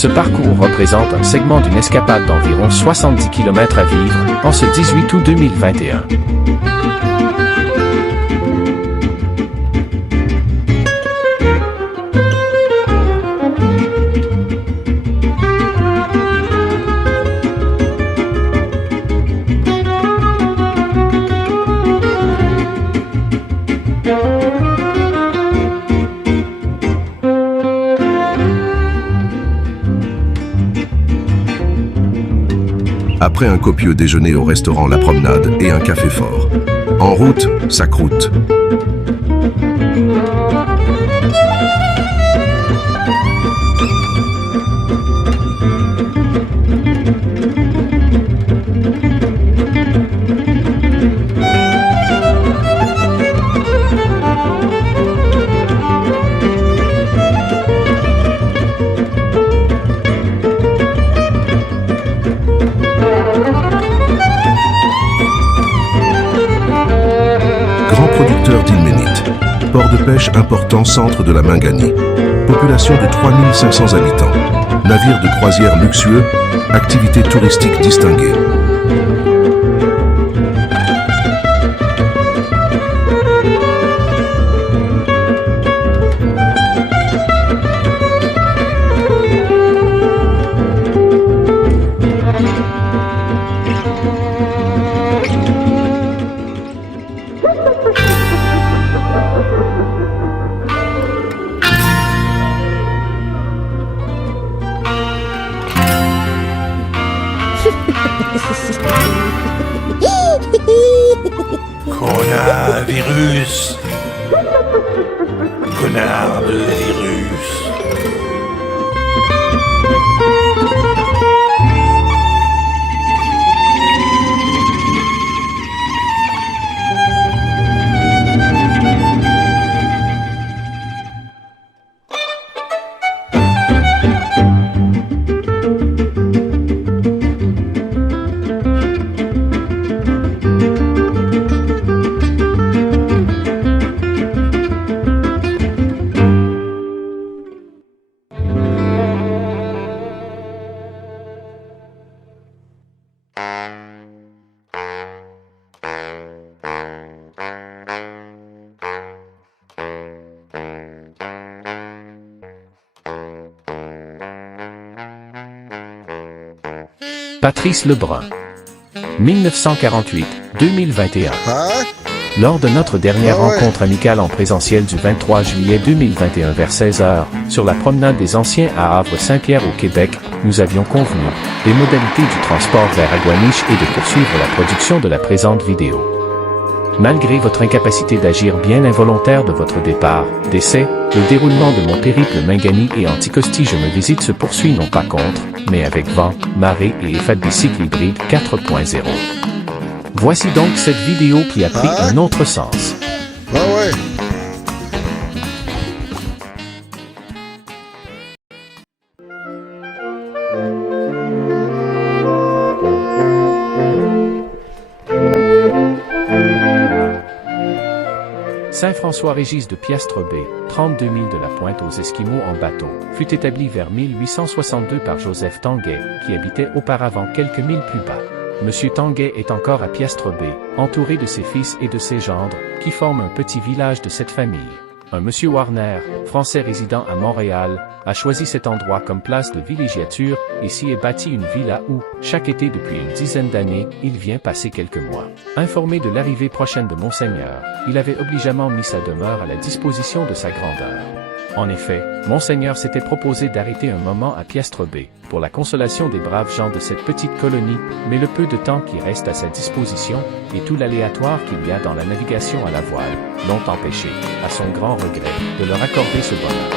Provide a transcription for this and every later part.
Ce parcours représente un segment d'une escapade d'environ 70 km à vivre en ce 18 août 2021. Après un copieux déjeuner au restaurant La Promenade et un café fort. En route, ça croûte. Producteur d'Ilménite. Port de pêche important centre de la Minganie. Population de 3500 habitants. Navire de croisière luxueux. Activité touristique distinguée. Coronavirus. Connard de virus. Patrice Lebrun. 1948-2021. Lors de notre dernière rencontre amicale en présentiel du 23 juillet 2021 vers 16h, sur la promenade des Anciens à Havre-Saint-Pierre au Québec, nous avions convenu des modalités du transport vers Aguaniche et de poursuivre la production de la présente vidéo. Malgré votre incapacité d'agir bien involontaire de votre départ, décès, le déroulement de mon périple Mingani et Anticosti je me visite se poursuit non pas contre, mais avec vent, marée et effet de bicycle hybride 4.0. Voici donc cette vidéo qui a pris un autre sens. Saint-François-Régis de Piastre-Baie, 32 000 de la Pointe aux Esquimaux en bateau, fut établi vers 1862 par Joseph Tanguay, qui habitait auparavant quelques milles plus bas. Monsieur Tanguay est encore à Piastre-Baie, entouré de ses fils et de ses gendres, qui forment un petit village de cette famille. Un monsieur Warner, français résidant à Montréal, a choisi cet endroit comme place de villégiature et s'y est bâti une villa où, chaque été depuis une dizaine d'années, il vient passer quelques mois. Informé de l'arrivée prochaine de Monseigneur, il avait obligeamment mis sa demeure à la disposition de sa grandeur. En effet, Monseigneur s'était proposé d'arrêter un moment à Piastre-Baie, pour la consolation des braves gens de cette petite colonie, mais le peu de temps qui reste à sa disposition, et tout l'aléatoire qu'il y a dans la navigation à la voile, l'ont empêché, à son grand regret, de leur accorder ce bonheur.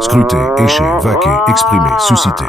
Scruter, écher, vaquer, exprimer, susciter.